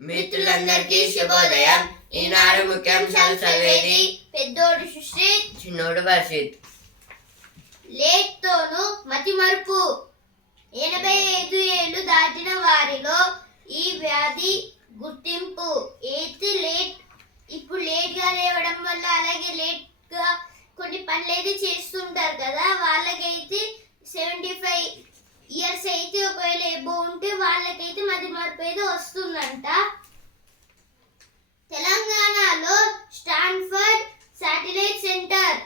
మిత్రులందరికీ శుభోదయం. ఈనాడు ముఖ్యాంశాలు చదివేది పెద్దోడు సుశ్రీత్, చిన్నోడు వర్షిత్. లేట్ తోను మతిమరుపు. 85 ఏళ్లు దాటిన వారిలో ఈ వ్యాధి గుర్తింపు. ఇప్పుడు లేట్ గా లేవడం వల్ల, అలాగే లేట్ గా కొన్ని పనులు అయితే చేస్తుంటారు కదా, వాళ్ళకైతే 75 ఇయర్స్ అయితే ఒకవేళ ఎబో ఉంటే వాళ్ళకైతే మతిమరుపు అయితే వస్తుందంట. తెలంగాణలో స్టాన్ఫర్డ్ శాటిలైట్ సెంటర్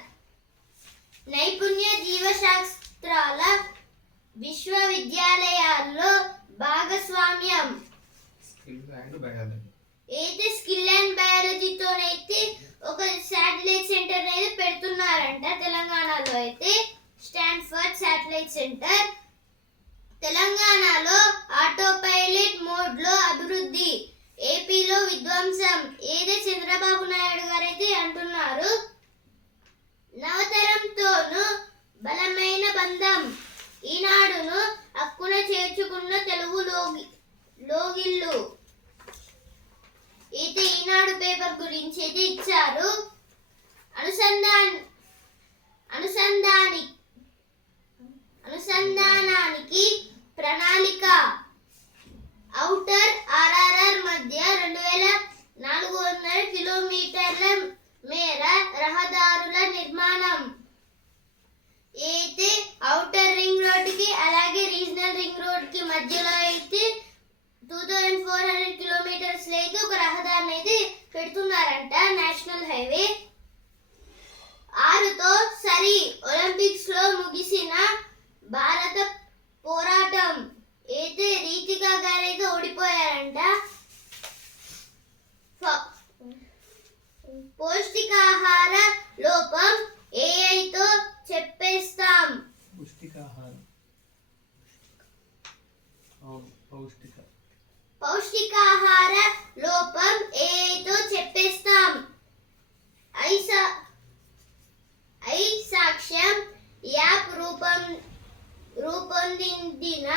నైపుణ్య జీవశాస్త్రాల విశ్వవిద్యాలయాల్లో భాగస్వామ్యం అయితే స్కిల్ అండ్ బయాలజీతోనైతే ఒక శాటిలైట్ సెంటర్ అయితే పెడుతున్నారంట తెలంగాణలో. అయితే స్టాన్ఫర్డ్ శాటిలైట్ సెంటర్ తెలంగాణలో ఆటో పైలట్ మోడ్లో అభివృద్ధి, ఏపీలో విధ్వంసం ఏదే చంద్రబాబు నాయుడు గారైతే అంటున్నారు. నవతరంతోనూ బలమైన బంధం, ఈనాడును హక్కున చేర్చుకున్న తెలుగు లోగిళ్ళు అయితే ఈనాడు పేపర్ గురించి అయితే ఇచ్చారు. అనుసంధానానికి ప్రణాళిక, ఔటర్ ఆర్ఆర్ఆర్ మధ్య 2400 కిలోమీటర్ల మేర రహదారుల నిర్మాణం. అయితే ఔటర్ రింగ్ రోడ్డుకి అలాగే రీజనల్ రింగ్ రోడ్డుకి మధ్యలో అయితే 2400 కిలోమీటర్స్ అయితే ఒక రహదారిని అయితే పెడుతున్నారంట, నేషనల్ హైవే. 6తో సరి ఒలింపిక్స్ లో ముగిసిన భారత పోరాటం అయితే రీతికా గారైతే ఓడిపోయారంట. పౌష్టికాహార లోపం ఏఐతో చెప్పేస్తాం. పౌష్టికాహార లోపం ఏఐతో చెప్పేస్తాం. ఐ సాక్ష్యం యాప్ రూపొందించిన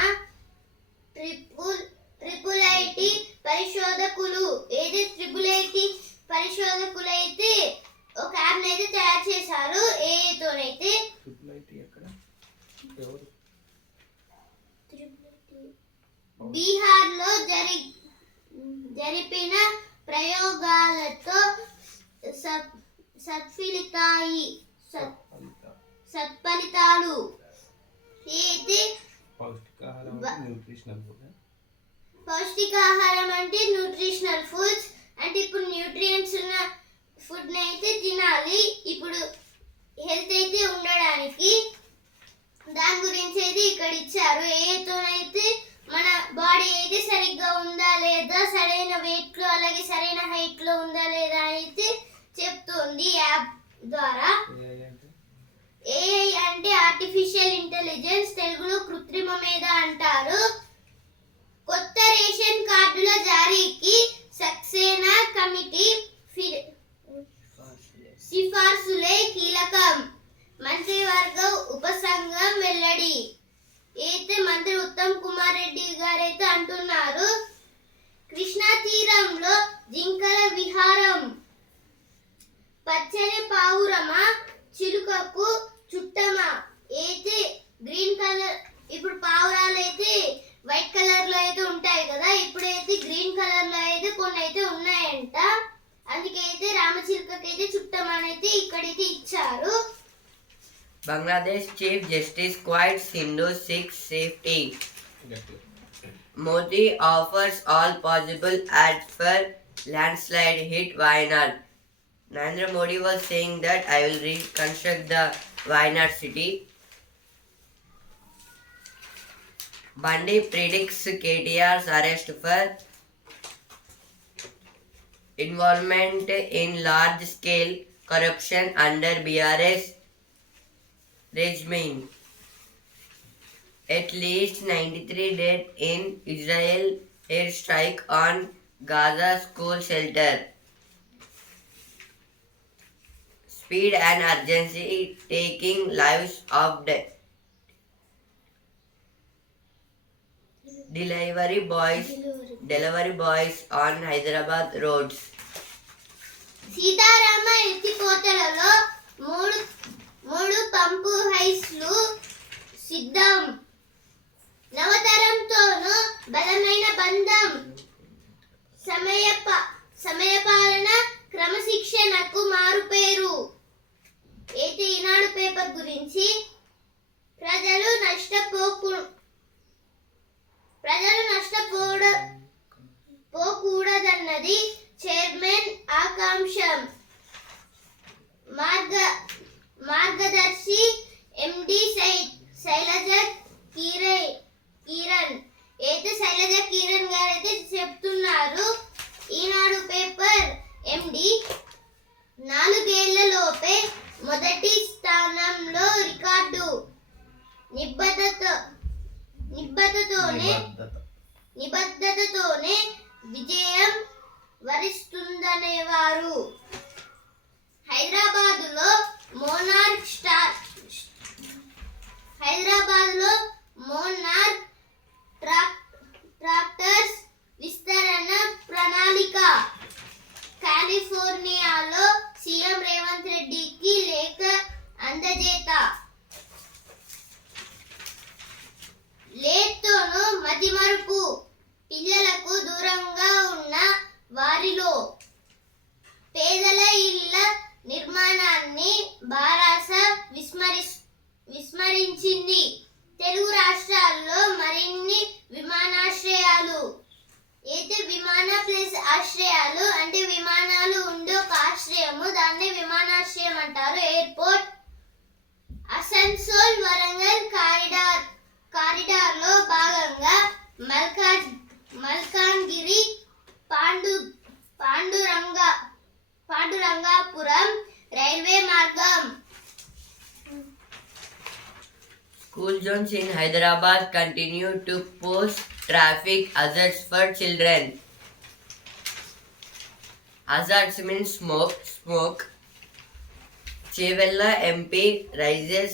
ట్రిపుల్ ఐటీ పరిశోధకులు పరిశోధకులైతే ఒక యాప్ అయితే తయారు చేశారు ఏఐతోనైతే. బీహార్ లో జరిపిన ప్రయోగాలతో సత్ఫలితాలు అయితే పౌష్టికాహారం అంటే న్యూట్రిషనల్ ఫుడ్స్ అంటే ఇప్పుడు న్యూట్రియంట్స్ ఉన్న ఫుడ్ అయితే తినాలి ఇప్పుడు హెల్త్ అయితే ఉండడానికి. దాని గురించి అయితే ఇక్కడ ఇచ్చారు. ఏతోనైతే మన బాడీ అయితే సరిగ్గా ఉందా లేదా, సరైన వెయిట్ లో అలాగే సరైన హైట్ లో ఉందా లేదా అయితే చెప్తుంది యాప్ ద్వారా. ఏఐ అంటే ఆర్టిఫిషియల్ ఇంటెలిజెన్స్, తెలుగులో కృత్రిమ మేధ అంటారు. కొత్త రేషన్ కార్డుల జారీకి సక్సేనా కమిటీ సిఫార్సులే కీలకం, మంత్రివర్గ ఉపసంఘం వెల్లడి అయితే మంత్రి ఉత్తమ్ కుమార్ రెడ్డి గారైతే అంటున్నారు. కృష్ణా తీరంలో జింకల విహారం, పచ్చని పావురమా చిలుకకు చుట్టమా అయితే గ్రీన్ కలర్. ఇప్పుడు పావురాలు అయితే వైట్ కలర్ లో అయితే ఉంటాయి కదా, ఇప్పుడైతే గ్రీన్ కలర్ లో అయితే కొన్ని అయితే ఉన్నాయంట. అందుకైతే రామచిలుకకైతే చుట్టమనైతే ఇక్కడైతే ఇచ్చారు. Bangladesh Chief Justice quits Hindu Sikh safety. Modi offers all possible ads for landslide hit Wayanad. Narendra Modi was saying that I will reconstruct the Wayanad city. Bandi predicts KTR's arrest for involvement in large-scale corruption under BRS regime. At least 93 dead in Israel airstrike on Gaza school shelter. Speed and urgency taking lives of delivery boys on Hyderabad roads. Sitarama ఎత్తిపోతలలో మూడు పంపు హైస్లు సిద్ధం. నవతరంతోనూ బలమైన బంధం. సమయపాలన క్రమశిక్షణకు మారుపేరు. అయితే ఈనాడు paper గురించి ప్రజలు నష్టపోకూడదన్నది చైర్మన్ ఆకాంక్షం. మార్గదర్శి ఎండి శైలజ కిరణ్ గారు అయితే చెప్తున్నారు. ఈనాడు పేపర్ ఎండి 4 ఏళ్లలోపే మొదటి స్థానంలో రికార్డు. నిబద్ధతతోనే విజయం వరిస్తుందనేవారు. హైదరాబాదులో మోనార్క్ ట్రాక్టర్స్ విస్తరణ ప్రణాళిక. కాలిఫోర్నియాలో సీఎం రేవంత్ రెడ్డికి లేఖ అందజేత. లేట్తోనూ మతిమరుపు. పిల్లలకు దూరంగా ఉన్న వారిలో పేదల ఇళ్ల నిర్మాణాన్ని బారాస విస్మరించింది. తెలుగు రాష్ట్రాల్లో మరిన్ని విమానాశ్రయాలు. అయితే విమాన ప్లస్ ఆశ్రయాలు అంటే విమానాలు ఉండే ఒక ఆశ్రయము, దాన్ని విమానాశ్రయం అంటారు. ఎయిర్పోర్ట్. అసన్సోల్ వరంగల్ కారిడార్ లో భాగంగా మల్కాన్గిరి పాండురంగాపురం రైల్వే మార్గం. School zones in Hyderabad continue to pose traffic hazards for children. Hazards means smoke. Chevella MP raises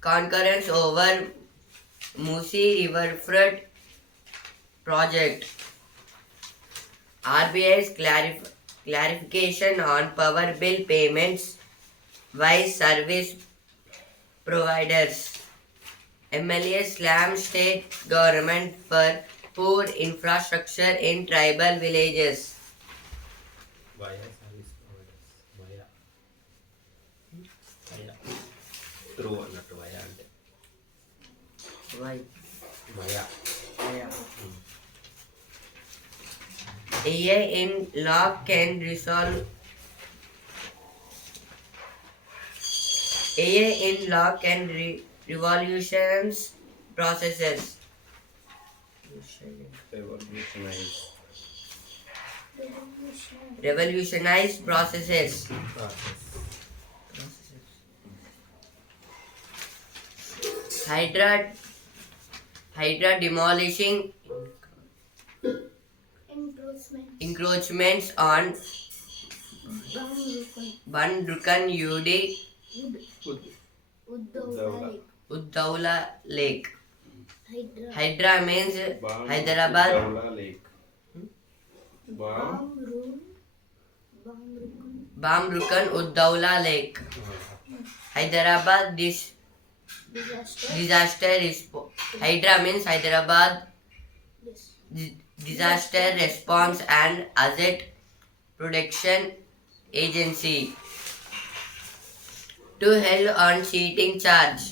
concurrence over Musi Riverfront project. RBI's clarification on power bill payments by service providers. MLA slam state government for poor infrastructure in tribal villages. Via service providers. Via. Through అన్నట్టు via అంటే. Why? Via. AI in law can resolve. AI in law can revolutionize processes. Revolutionize processes. Hydra demolishing encroachments on Bandrukan UD Uddaula Lake. Hydra means Hyderabad. Bamrukan Uddaula Lake. Hyderabad disaster Hydra means Hyderabad Disaster Response and Asset Protection Agency to held on cheating charge.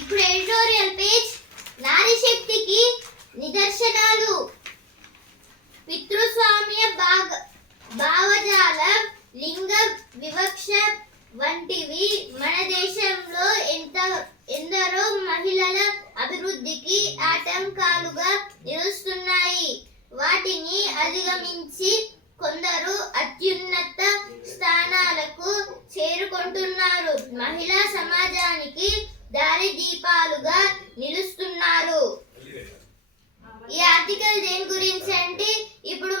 ఇప్పుడు editorial page. నారీ శక్తికి నిదర్శనాలు. పితృస్వామ్య భావజాలం, లింగ వివక్ష వంటివి మన దేశంలో ఎందరో మహిళల అభివృద్ధికి ఆటంకాలుగా నిలుస్తున్నాయి. వాటిని అధిగమించి కొందరు అత్యున్నత స్థానాలకు చేరుకుంటున్నారు. మహిళా సమాజానికి దారి దీపాలుగా నిలుస్తున్నారు. ఈ ఆర్టికల్ దేని గురించి అంటే ఇప్పుడు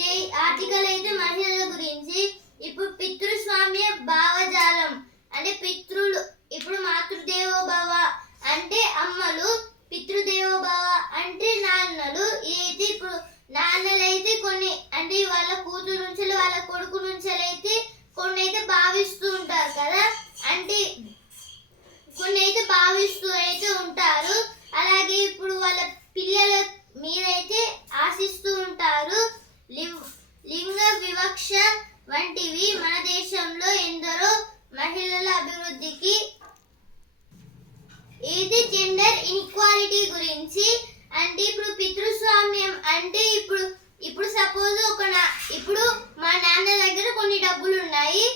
ఈ ఆర్టికల్ అయితే మహిళల గురించి. ఇప్పుడు పితృస్వామ్య భావజాలం అంటే పితృలు ఇప్పుడు మాతృదేవో భవ అంటే అమ్మలు, పితృదేవోభవ అంటే నాన్నలు. ఇదైతే ఇప్పుడు నాన్నలు అయితే కొన్ని అంటే వాళ్ళ కూతురు నుంచి వాళ్ళ కొడుకు నుంచి అయితే కొన్ని అయితే భావిస్తూ ఉంటారు కదా, అంటే కొన్ని అయితే భావిస్తూ అయితే ఉంటారు. అలాగే ఇప్పుడు వాళ్ళ పిల్లల మీరైతే ఆశిస్తూ ఉంటారు. లింగ వివక్ష వంటివి మన దేశంలో ఎందరో మహిళల అభివృద్ధికి ఇది జెండర్ ఇన్ఈక్వాలిటీ గురించి. అంటే ఇప్పుడు పితృస్వామ్యం అంటే ఇప్పుడు సపోజ్ ఇప్పుడు మా నాన్న దగ్గర కొన్ని డబ్బులు ఉన్నాయి.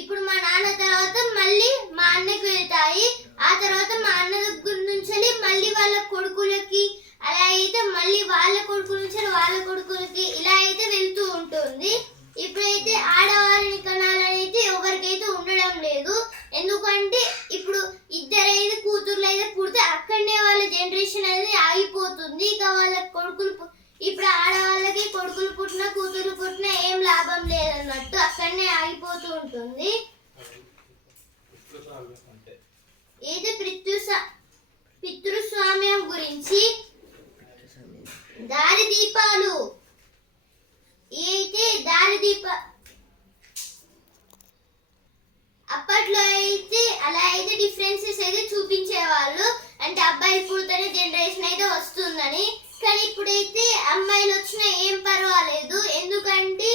ఇప్పుడు మా నాన్న తర్వాత మళ్ళీ మా అన్నకి వెళ్తాయి. ఆ తర్వాత మా అన్న దగ్గర నుంచి మళ్ళీ వాళ్ళ కొడుకులకి, అలా అయితే మళ్ళీ వాళ్ళ కొడుకు నుంచి వాళ్ళ కొడుకులకి ఇలా అయితే వెళ్తూ ఉంటుంది. ఇప్పుడైతే ఆడవారిని కనాలనైతే ఎవరికైతే ఉండడం లేదు. ఎందుకంటే ఇప్పుడు ఇద్దరైతే కూతుర్లు అయితే పుడితే అక్కడనే వాళ్ళ జనరేషన్ అనేది ఆగిపోతుంది. ఇక వాళ్ళ కొడుకులు ఇప్పుడు ఆడవాళ్ళకి కొడుకులు పుట్టిన కూతురు పుట్టిన ఏం లాభం లేదన్నట్టు అక్కడనే ఆగిపోతూ ఉంటుంది. ఇది పితృస్వామ్యం గురించి. దారిదీపాలు అయితే అప్పట్లో అయితే అలా అయితే డిఫరెన్సెస్ అయితే చూపించేవాళ్ళు. అంటే అబ్బాయిలు పుడితేనే జనరేషన్ అయితే వస్తుందని. కానీ ఇప్పుడైతే అమ్మాయిలు వచ్చినా ఏం పర్వాలేదు. ఎందుకంటే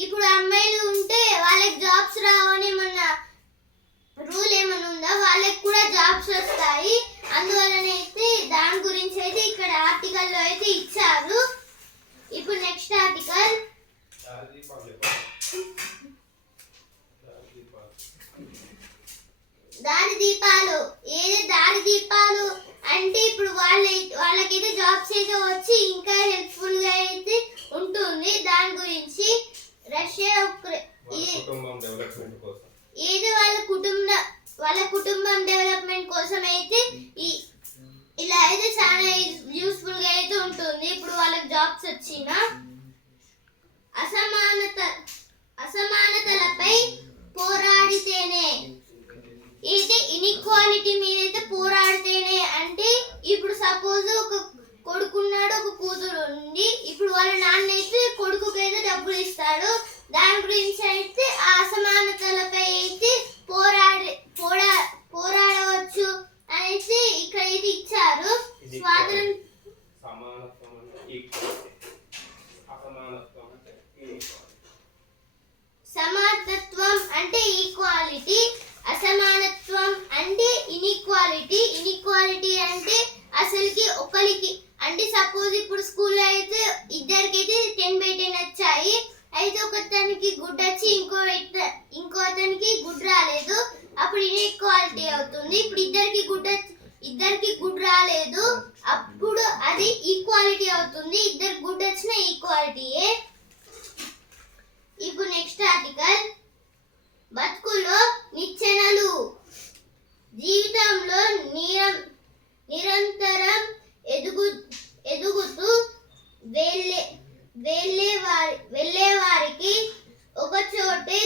ఇప్పుడు అమ్మాయిలు ఉంటే వాళ్ళకి జాబ్స్ రావని ఏమన్నా రూల్ ఏమైనా ఉందా, వాళ్ళకి కూడా జాబ్స్ వస్తాయి. అందువలనైతే దాని గురించి అయితే ఇక్కడ ఆర్టికల్లో అయితే ఇచ్చారు. ఇప్పుడు నెక్స్ట్ ఆర్టికల్ దారిదీపాలు. దారిదీపాలు అంటే ఇప్పుడు వాళ్ళకైతే జాబ్స్ అయితే వచ్చి ఇంకా హెల్ప్ఫుల్ గా అయితే ఉంటుంది. దాని గురించి రష్యా వాళ్ళ కుటుంబం డెవలప్మెంట్ కోసం అయితే ఇలా అయితే చాలా యూస్ఫుల్ గా అయితే ఉంటుంది. ఇప్పుడు వాళ్ళకి జాబ్స్ వచ్చిన అసమానతలపై పోరాడితేనే ఇది ఇన్ఈక్వాలిటీ మీదైతే పోరాడితేనే. అంటే ఇప్పుడు సపోజ్ ఒక కొడుకున్నాడు, ఒక కూతురు ఉంది. ఇప్పుడు వాళ్ళ నాన్న అయితే కొడుకుకైతే డబ్బులు ఇస్తాడు. దాని గురించి అయితే ఆ అసమానతలపై అయితే పోరాడవచ్చు అనేసి ఇక్కడైతే ఇచ్చారు. సమానత్వం అంటే ఈక్వాలిటీ, అసమానత్వం అంటే ఇన్ఈక్వాలిటీ. ఇన్ఈక్వాలిటీ అంటే అసలుకి ఒకరికి అంటే సపోజ్ ఇప్పుడు స్కూల్లో అయితే ఇద్దరికైతే 10/10 వచ్చాయి. అయితే ఒకతనికి గుడ్ వచ్చి ఇంకో అతనికి గుడ్ రాలేదు. అప్పుడు ఇన్ఈక్వాలిటీ అవుతుంది. ఇప్పుడు ఇద్దరికి గుడ్ రాలేదు, అప్పుడు అది ఈక్వాలిటీ అవుతుంది. ఇద్దరికి గుడ్ వచ్చిన ఈక్వాలిటీయే. ఇప్పుడు నెక్స్ట్ ఆర్టికల్ బతుకులో నిచ్చెనలు. జీవితంలో నిరంతరం ఎదుగుతూ వెళ్ళే వారికి ఒక చోటే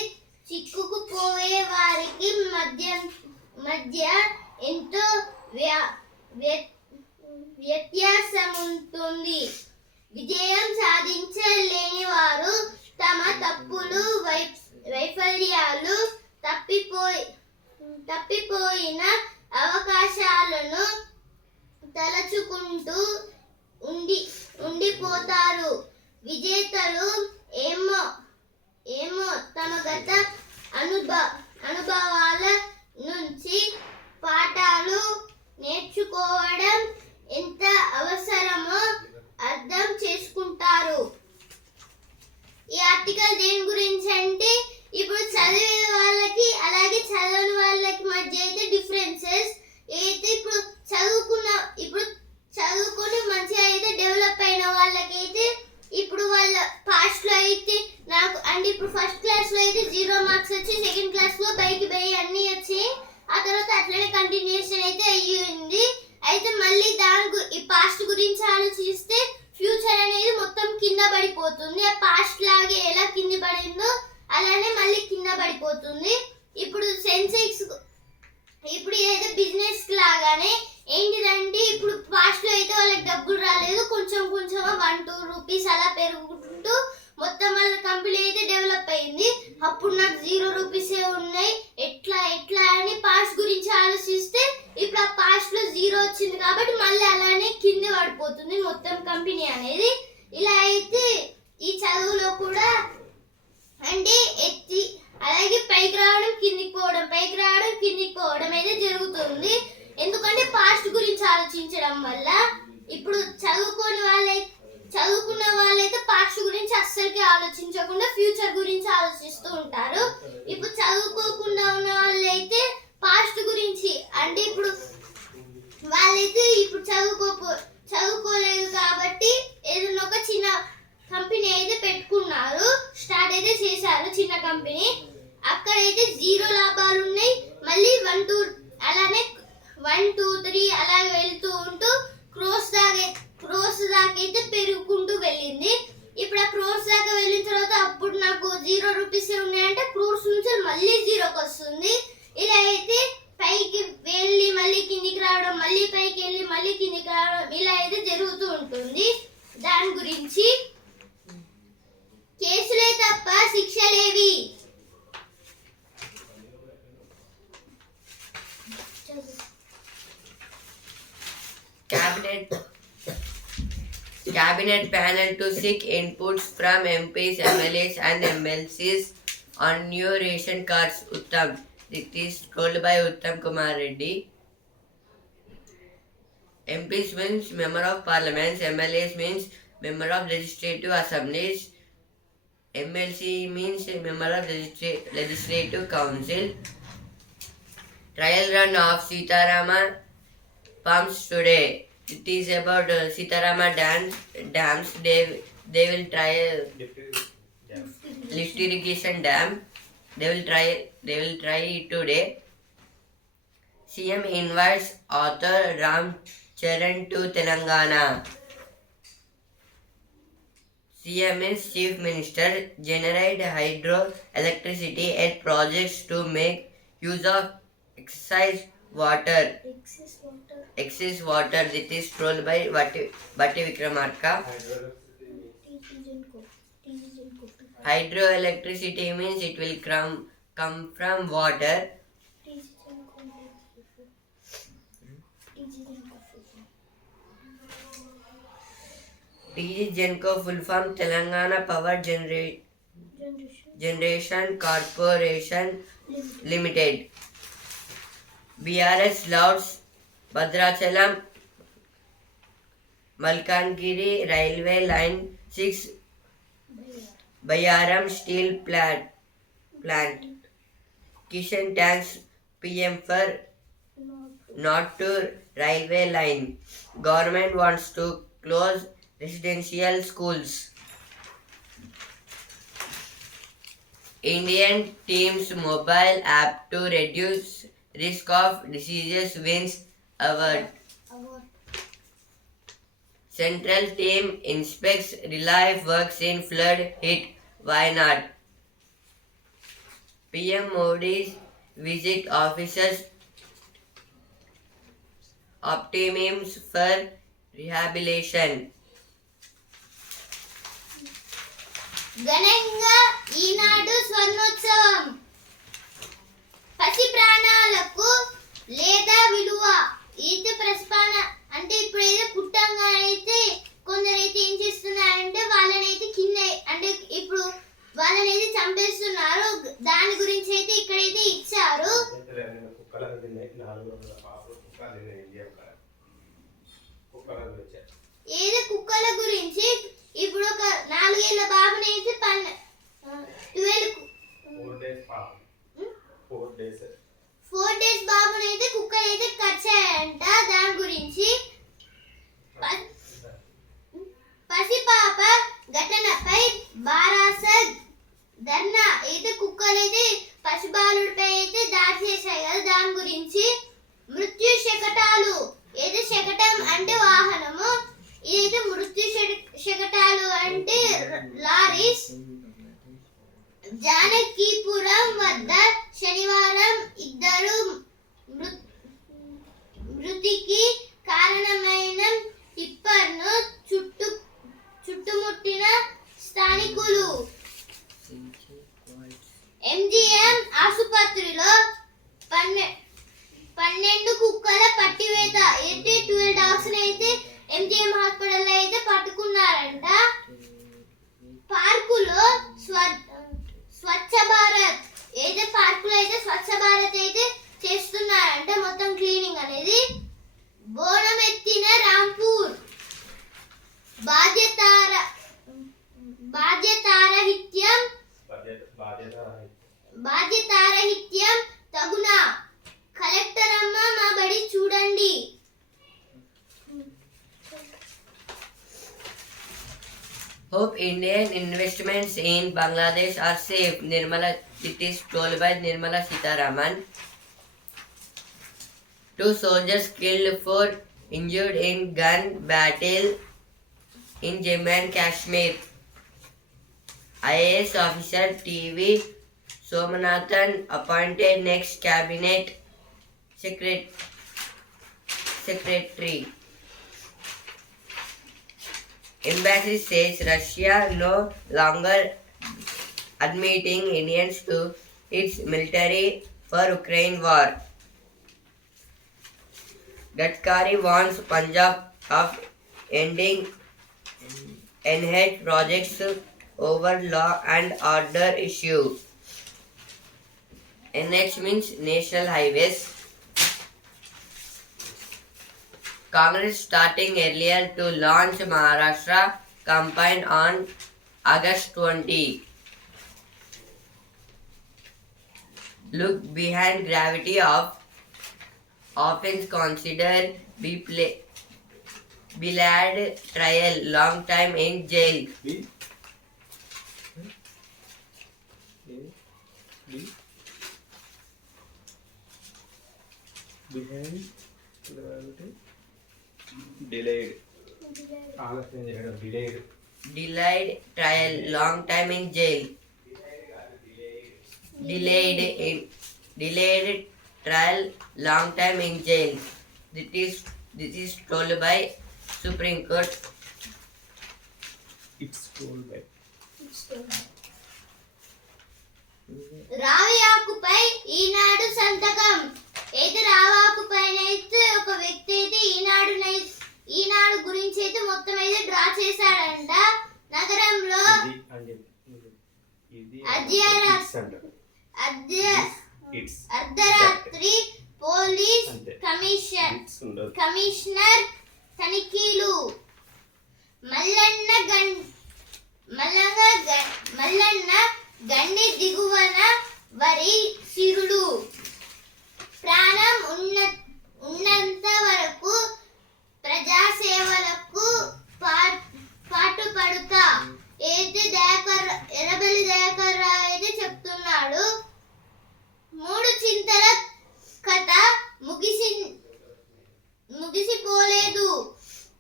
చిక్కుకుపోయే వారికి మధ్య ఎంతో వ్యత్యాసం ఉంటుంది. విజయం సాధించలేని వారు తమ తప్పులు, వైఫల్యాలు, తప్పిపోయిన అవకాశాలను తలచుకుంటూ ఉండిపోతారు. విజేతలు ఏమో తమ గత అనుభవాల నుంచి పాఠాలు నేర్చుకోవడం ఎంత అవసరమో అర్థం చేసుకుంటారు. ఈ ఆర్టికల్ దేని గురించి అంటే ఇప్పుడు చదివే వాళ్ళకి అలాగే చదవని వాళ్ళకి మధ్య అయితే డిఫరెన్సెస్ అయితే ఇప్పుడు చదువుకుని మంచిగా అయితే డెవలప్ అయిన వాళ్ళకైతే ఇప్పుడు వాళ్ళ పాస్ట్ లో అయితే నాకు అంటే ఇప్పుడు ఫస్ట్ క్లాస్ లో అయితే 0 మార్క్స్ వచ్చి సెకండ్ క్లాస్ లో పైకి అన్ని వచ్చాయి. ఆ తర్వాత అట్లనే కంటిన్యూషన్ అయితే అయ్యింది. అయితే మళ్ళీ ఈ పాస్ట్ గురించి ఆలోచిస్తే ఫ్యూచర్ అనేది మొత్తం కింద పడిపోతుంది. ఆ పాస్ట్ లాగే ఎలా కింద పడిందో అలానే మళ్ళీ కింద పడిపోతుంది. ఇప్పుడు ఇప్పుడు ఏదో బిజినెస్ లాగానే ఏంటిదంటే ఇప్పుడు పాస్ట్ లో అయితే వాళ్ళకి డబ్బులు రాలేదు, కొంచెం కొంచెం 1-2 రూపీస్ అలా పెరుగుకుంటూ మొత్తం వాళ్ళ కంపెనీ అయితే డెవలప్ అయింది. అప్పుడు నాకు 0 రూపీసే ఉన్నాయి, ఎట్లా ఎట్లా అని పాస్ట్ గురించి ఆలోచిస్తే ఇప్పుడు ఆ పాస్ట్ లో 0 వచ్చింది కాబట్టి మళ్ళీ అలానే కింద పడిపోతుంది మొత్తం కంపెనీ అనేది. ఇలా అయితే ఈ చదువులో కూడా అంటే ఎత్తి అలాగే పైకి రావడం కిందికి పోవడం, పైకి రావడం కిందికి పోవడం అయితే జరుగుతుంది. ఎందుకంటే పాస్ట్ గురించి ఆలోచించడం వల్ల ఇప్పుడు చదువుకున్న వాళ్ళైతే పాస్ట్ గురించి అస్సలకి ఆలోచించకుండా ఫ్యూచర్ గురించి ఆలోచిస్తూ ఉంటారు. ఇప్పుడు చదువుకోకుండా ఉన్న వాళ్ళైతే పాస్ట్ గురించి అంటే ఇప్పుడు వాళ్ళైతే ఇప్పుడు చదువుకోలేదు కాబట్టి ఏదైనా ఒక చిన్న కంపెనీ అయితే పెట్టుకున్నారు, స్టార్ట్ అయితే చేశారు చిన్న కంపెనీ. అక్కడైతే 0 లాభాలు ఉన్నాయి, మళ్ళీ 1-2 అలానే 1-2-3 అలా వెళ్తూ ఉంటూ క్రోర్స్ దాకా అయితే పెరుగుకుంటూ వెళ్ళింది. ఇప్పుడు ఆ క్రోర్స్ దాకా వెళ్ళిన తర్వాత అప్పుడు నాకు 0 రూపీస్ ఉన్నాయంటే క్రోర్స్ నుంచి మళ్ళీ 0కి వస్తుంది. ఇలా అయితే పైకి వెళ్ళి మళ్ళీ కిందికి రావడం, మళ్ళీ పైకి వెళ్ళి మళ్ళీ కిందికి రావడం ఇలా అయితే జరుగుతూ ఉంటుంది. దాని గురించి కేసులే తప్ప శిక్షలేవి. Cabinet panel to seek inputs from MPs, MLAs and MLCs on new ration cards. Uttam. It is told by Uttam Kumar Reddy. MPs means Member of Parliament, MLAs means Member of Legislative Assemblies, MLC means Member of Legislative Council. Trial run of Sitarama pumps today. It is about Sitarama dams. They will try lift irrigation dam. They will try it today. CM invites author Ram Charan to Telangana. CM is Chief Minister. Generate hydroelectricity at projects to make use of excess water. This is told by Bhatti Vikramarka. Hydroelectricity means it will come from water. TG Genco full form Telangana Power Generation Corporation Limited. BRS Louds Bhadrachalam Malkangiri Railway Line 6 Bayaram Steel Plant. Kishan thanks PM for not to railway line. Government wants to close residential schools. Indian team's mobile app to reduce risk of diseases wins award. Central team inspects relief works in flood hit Wayanad. PM Modi's visit officers optimism for rehabilitation. ఘనంగా ఈనాడు స్వర్ణోత్సవం. పసి ప్రాణాలకు లేదా విలువ ఈత ప్రస్పాన అంటే ఇప్పుడు ఏదో పుట్టంగా అయితే కొందరైతే ఏం చేస్తున్నారంటే వాళ్ళనైతే కింద అంటే ఇప్పుడు వాళ్ళనైతే చంపేస్తున్నారు. దాని గురించి అయితే ఇక్కడైతే ఇచ్చారు. ఏదో కుక్కల గురించి ఇప్పుడు ఒక 4 ఏళ్ల బాబుని అయితే 4 డేస్ బాబుని అయితే కుక్కలు అయితే కరిచాయంట. దాని గురించి పసిపాప ఘటనపై బారాసత్ ధర్నా అయితే కుక్కలైతే పసిబాలుడిపై అయితే దాడి చేశాయి కదా. దాని గురించి మృత్యు శకటాలు ఏదో శకటం అంటే వాహనము, ఇదైతే మృత్యు శకటాలు అంటే లారీస్. జానకీపురం వద్ద శనివారం 2 మృతికి కారణమైన టిప్పర్ను చుట్టుముట్టిన స్థానికులు. ఎంజిఎం ఆసుపత్రిలో 12 కుక్కల పట్టివేత. అయితే 12 డాగ్స్ అయితే ఎంజిఎం హాస్పిటల్ అయితే పట్టుకున్నారంట. పార్కులో స్వచ్ఛ భారత్ అయితే పార్కులో అయితే స్వచ్ఛ భారత్ అయితే చేస్తున్నారంట, మొత్తం క్లీనింగ్ అనేది. బోనం ఎత్తిన రాంపూర్. బాధ్యతారాహిత్యం తగునా. కలెక్టర్ అమ్మ మా బడి చూడండి. Hope Indian investments in Bangladesh are safe. It is told by Nirmala Sitharaman. 2 soldiers killed, 4 injured in gun battle in Jammu and Kashmir. IAS officer TV Somanathan appointed next cabinet secretary. Embassy says Russia no longer admitting Indians to its military for Ukraine war. Gadkari warns Punjab of ending NH projects over law and order issue. NH means National Highways. Congress starting earlier to launch Maharashtra campaign on August 20. Look behind gravity of offense considered Bilad trial, long time in jail. Behind delayed. Delayed trial, long time in jail. Delayed trial, long time in jail. This is told by Supreme Court. It's told by. రావి ఆకుపై ఈనాడు సంతకం. అయితే రావాకుపైన అయితే ఒక వ్యక్తి అయితే ఈనాడు గురించి అయితే మొత్తం అయితే డ్రా చేశాడంట. నగరంలో అర్ధరాత్రి పోలీస్ కమిషనర్ తనిఖీలు. మల్లన్న గండి దిగువన వరి సిరుడు. ప్రాణం ఉన్నంత వరకు ప్రజాసేవలకు పాటుపడుతా అయితే ఎర్రబెల్లి దయాకర్ రావు అయితే చెప్తున్నాడు. 3 చింతల కథ ముగిసిపోలేదు.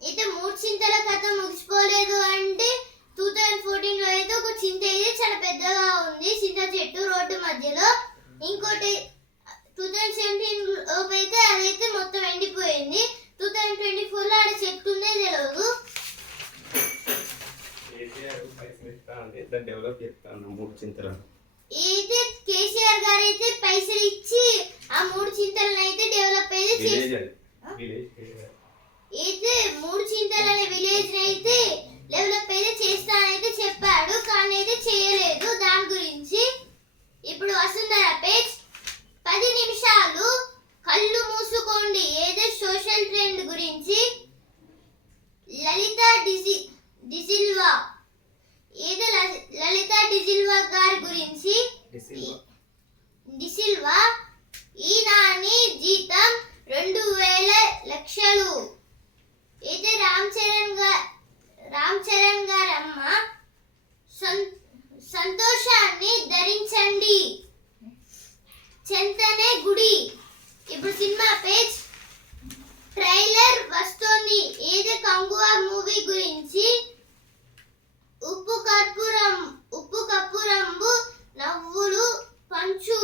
అయితే 3 చింతల కథ ముగిసిపోలేదు అంటే 2014 లో అయితే ఒక చింత అయితే చాలా పెద్దగా ఉంది, చింత చెట్టు రోడ్డు మధ్యలో. ఇంకోటి 2017 లోపు అయితే అదైతే మొత్తం ఎండిపోయింది. 2024 లో ఆడ చెట్టు ఉందే తెలియదు. డెవలప్ చేస్తాను 3 చింతలు. అయితే కేసీఆర్ గారు అయితే పైసలు ఇచ్చి ఆ 3 చింతలను అయితే డెవలప్ అయితే అయితే 3 చింతలు అనే విలేజ్ అయితే డెవలప్ అయితే చేస్తానైతే చెప్పాడు, కానీ అయితే చేయలేదు. దాని గురించి ఇప్పుడు వసుంధర పేజ్ 10 నిమిషాలు కళ్ళు మూసుకోండి. ఏదో సోషల్ ట్రెండ్ గురించి. లలితా డిజిల్వా గారి గురించి. డిసిల్వా ఈనాని జీతం 2000 లక్షలు. అయితే రామ్ చరణ్ గారమ్మ సంతోషాన్ని ధరించండి చెంతనే గుడి. ఇప్పుడు సినిమా పేజ్. ట్రైలర్ వస్తోంది. ఏదో కంగువా మూవీ గురించి. ఉప్పు కప్పురంబు నవ్వులు పంచు.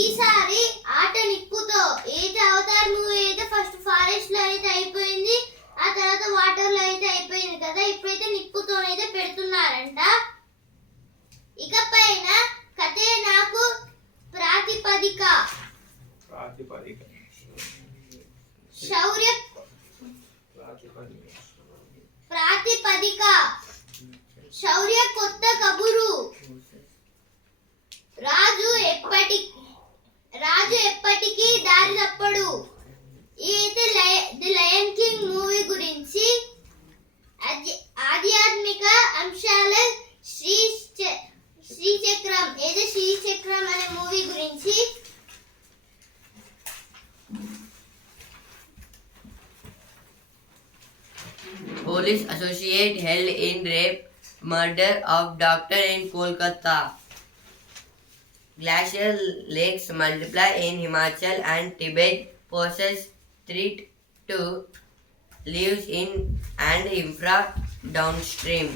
ఈసారి ఆట నిప్పుతో. ఏదో అవతార్ మూవీ అయితే ఫస్ట్ వాటర్ లో అయితే అయిపోయింది కదా, ఇప్పుడైతే నిప్పుతోనైతే పెడుతున్నారంట. ఇక పైన కథే నాకు ప్రాతిపదిక శౌర్య ప్రాతిపదిక శౌర్య కొత్త కబురు రాజు ఎప్పటికీ దారి తప్పడు. ఇది ది లయన్ కింగ్ మూవీ గురించి ఆధ్యాత్మిక అంశాల శ్రీచక్రం అనే మూవీ గురించి. Police associate held in rape murder of doctor in Kolkata. Glacial lakes multiply in Himachal and Tibet poses threat to lives in and infra downstream.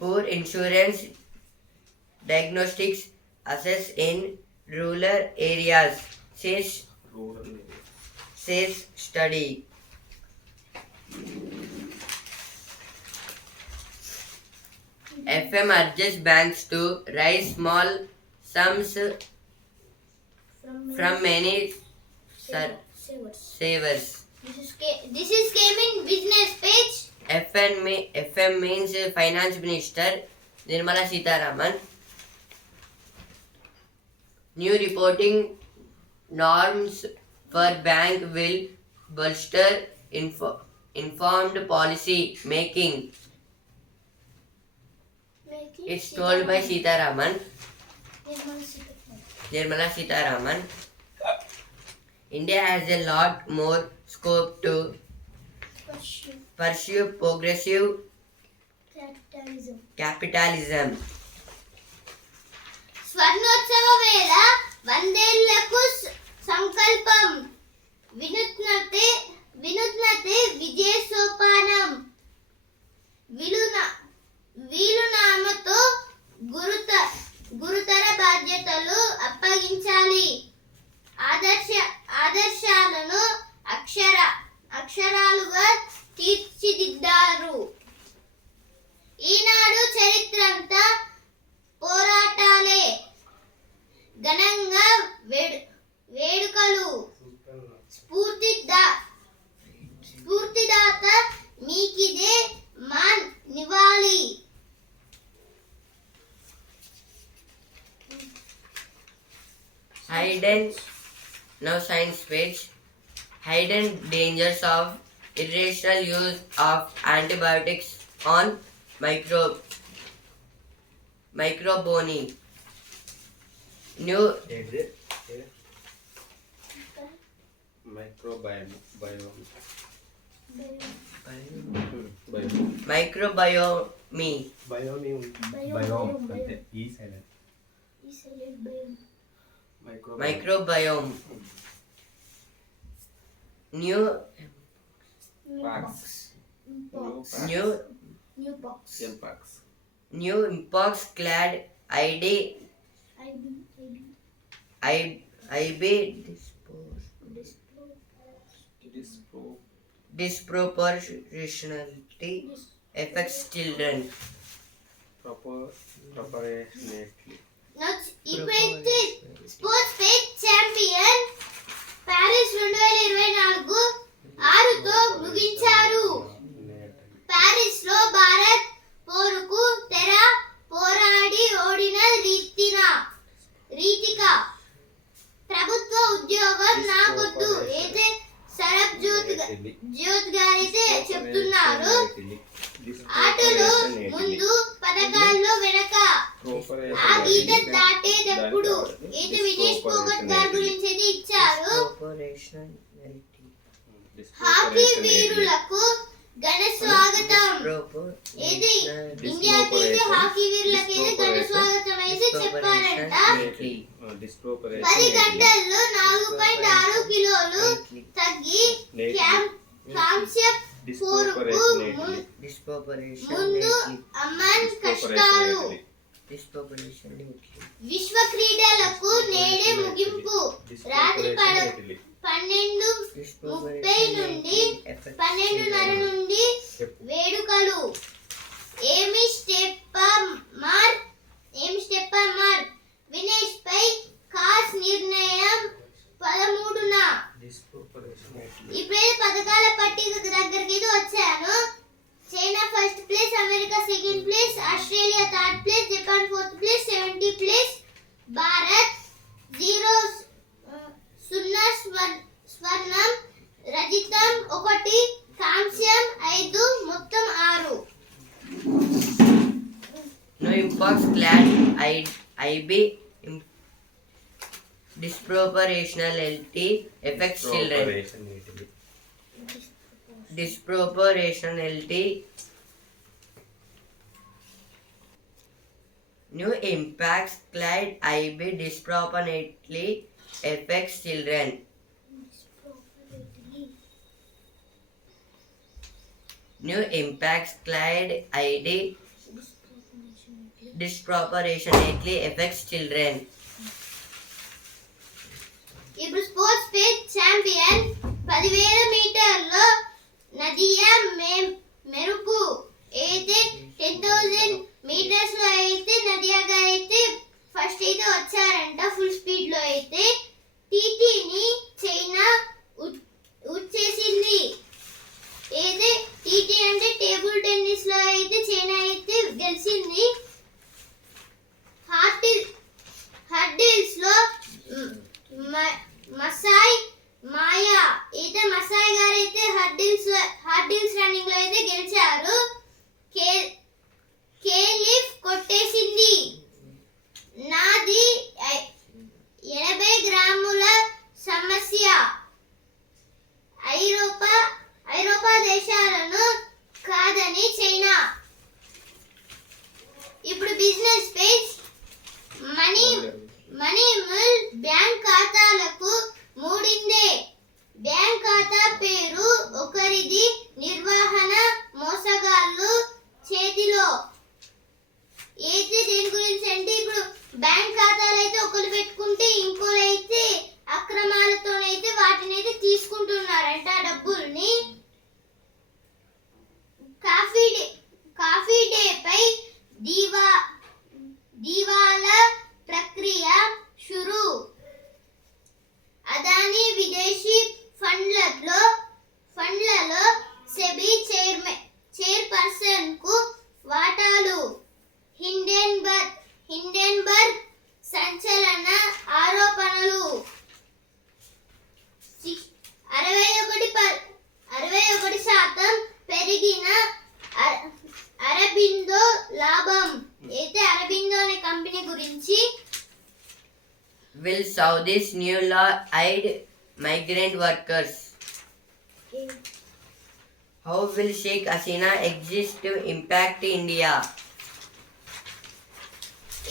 Poor insurance diagnostics assess in rural areas, says study. FM urges banks to raise small sums from many savers. This is came in business page. FM means Finance Minister Nirmala Sitharaman. New reporting norms for bank will bolster informed policy making. It's told by Nirmala Sitharaman. India has a lot more scope to pursue progressive capitalism. స్వర్ణోత్సవ వేళ వందేళ్లకు సంకల్పం వినూత్నతే విజయ సోపానం వీలునామతో గురుతర బాధ్యతలు అప్పగించాలి. ఆదర్శాలను అక్షరాలుగా తీర్చిదిద్దారు. ఈనాడు చరిత్రంతా పోరాటాలే, ఘనంగా వేడుకలు. స్ఫూర్తిదాత మీకిదే మా నివాళి. Now science page. Hidden dangers of irrational use of antibiotics on microbiome. New microbiome. Microbiome. New mpox clad IB disproportionality affects children. ఇప్పుడైతే స్పోర్ట్స్ పేజ్ ఛాంపియన్ ప్యారిస్ 2024 6తో ముగించారు. ప్యారిస్ లో భారత్ పోరుకు తెర పోరాడి ఓడిన రీతిక ప్రభుత్వ ఉద్యోగం నాకొద్దు అయితే సరబ్ జ్యోత్ గారైతే చెప్తున్నారు. ఆటలు ముందు పథకాల్లో వెనక ఆ గీత దాటేటప్పుడు అయితే విజేష్ ఫోగట్ గారి గురించి అయితే ఇచ్చారు. హాకీ వీరులకు ఘన స్వాగతం. ఇది ఇండియాకి అయితే హాకీ వీరులకు అయితే ఘన స్వాగతం అయితే చెప్పారంట. 10 గంటల్లో 4.6 కిలోలు తగ్గి కాంస్య పోరుకు ముందు అమ్మన్ కష్టాలు. Dispopulation in Italy. విశ్వ క్రీడలకు నేడే ముగింపు. రాత్రి 12:30 నుండి 12:30 నుండి వేడుకలు. ఏమి స్టెప్పమార్ వినేష్ పై కాస్ నిర్ణయం 13న. ఇప్పుడే పథకాల పట్టిక దగ్గరికి అయితే వచ్చాను. China first place, America second place, Australia third place, Japan fourth place, 70 place, Bharat 0 స్వర్ణం, రజితం 1, కాంస్యం 5, మొత్తం 6. No impacts clad IB disproportionality affects children. Disproportionality. New impacts clad IB disproportionately affects children. New impacts clad ID disproportionately affects children. ఇప్పుడు sports page champion 10,000 మీటర్లో Nadia మెరుపు అయితే 10,000 metres లో అయితే Nadia గారు అయితే first అయితే వచ్చారంట ఫుల్ స్పీడ్ లో. అయితే టీటీని చైనా వచ్చేసింది. అయితే టీటీ అంటే టేబుల్ టెన్నిస్ లో అయితే చైనా అయితే గెలిచింది. హర్డిల్స్ లో మసాయ్ మాయా అయితే మసాయ్ గారు అయితే హర్డిల్స్ రన్నింగ్ లో అయితే గెలిచారు. కేలిఫ్ కొట్టేసింది. నాది 80 గ్రాముల సమస్య. ఐరోపా దేశాలను కాదని చైనా. ఇప్పుడు బిజినెస్ పేజ్ మణిమూల్ బ్యాంక్ ఖాతాలకు మూడిందే. బ్యాంక్ ఖాతా పేరు ఒకరిది, నిర్వహణ మోసగాళ్ళు చేతిలో. అయితే దేని గురించి అంటే ఇప్పుడు బ్యాంక్ ఖాతాలు అయితే ఒకరు పెట్టుకుంటే ఇంకోరు అయితే అక్రమాలతోనైతే వాటిని అయితే తీసుకుంటున్నారంట డబ్బుల్ని. కాఫీ డే పై దివాలా ప్రక్రియ షురు. అదానీ విదేశీ ఫండ్లలో సెబీ చైర్పర్సన్ కు వాటాలు. హిండెన్బర్గ్ సంచలన ఆరోపణలు. 61% పెరిగిన అరబిందో లాభం. అయితే అరబిందో అనే కంపెనీ గురించి. Will Saudi's new law aid migrant workers? How will Sheikh Hasina exist to impact India?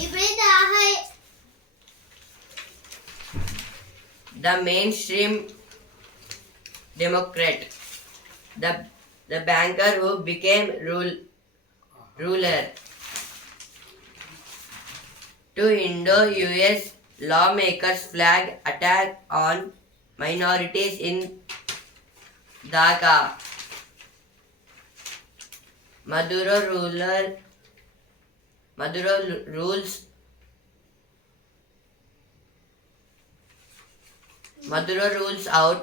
ఇప్పుడైతే The mainstream Democrat, the banker who became ruler. To Indo-US lawmakers flag attack on minorities in Dhaka. Maduro rules out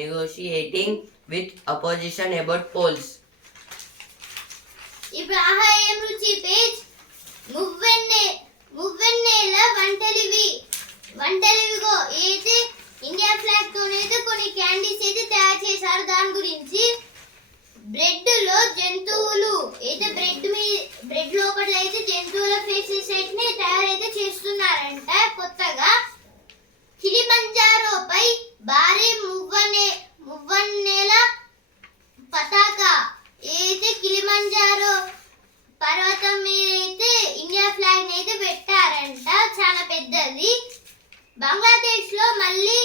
negotiating with opposition about polls. ఇప్పుడు ఏం రుచి page మువ్వెన్నెల వంటలివిగో. అయితే India flag తోనైతే కొన్ని candies అయితే తయారు చేశారు. దాని గురించి బ్రెడ్ లో జంతువులు అయితే బ్రెడ్ లోపల అయితే జంతువుల ఫేసెస్ అయితే తయారైతే చేస్తున్నారంట కొత్తగా. కిలిమంజారోపై భారీ మువ్వన్నెల పతాక. అయితే కిలిమంజారో పర్వతం మీద అయితే ఇండియా ఫ్లాగ్ అయితే పెట్టారంట, చాలా పెద్దది. బంగ్లాదేశ్ లో మళ్ళీ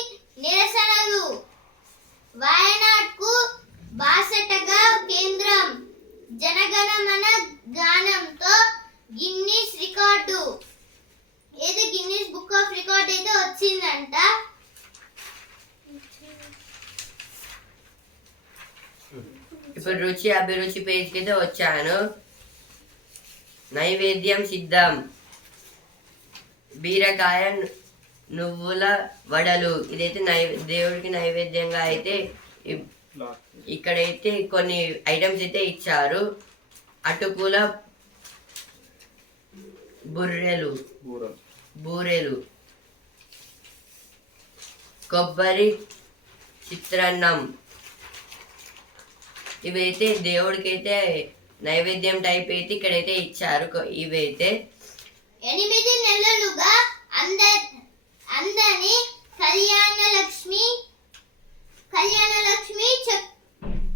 నిరసనలు. వాయనాడ్కు బాసటగా కేంద్రం. జనగణమన గానంతో గిన్నిస్ రికార్డు ఏదో గిన్నిస్ బుక్ ఆఫ్ రికార్డ్ అయితే వచ్చిందంట. ఇప్పుడు రుచి అభిరుచి పేజ్కి అయితే వచ్చాను. నైవేద్యం సిద్ధం. బీరకాయ నువ్వుల వడలు, ఇదైతే దేవుడికి నైవేద్యంగా అయితే ఇక్కడైతే కొన్ని ఐటమ్స్ అయితే ఇచ్చారు. అటుకుల బూరెలు, కొబ్బరి చిత్రాన్నం, ఇవైతే దేవుడికి అయితే నైవేద్యం టైప్ అయితే ఇక్కడైతే ఇచ్చారు. ఇవైతే 8 నెలలుగా అందని కళ్యాణలక్ష్మి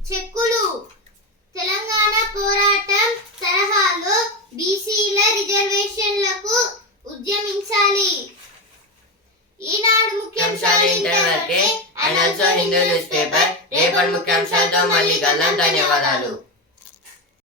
చెక్కులు. తెలంగాణ పోరాటం తరహాలో బీసీల రిజర్వేషన్లకు ఉద్యమించాలి. ఈనాడు ముఖ్యాంశాలు ఇంతవరకే. And also Hindu news paper. రేపటి ముఖ్యాంశాలతో మళ్ళీ కలుద్దాం. ధన్యవాదాలు.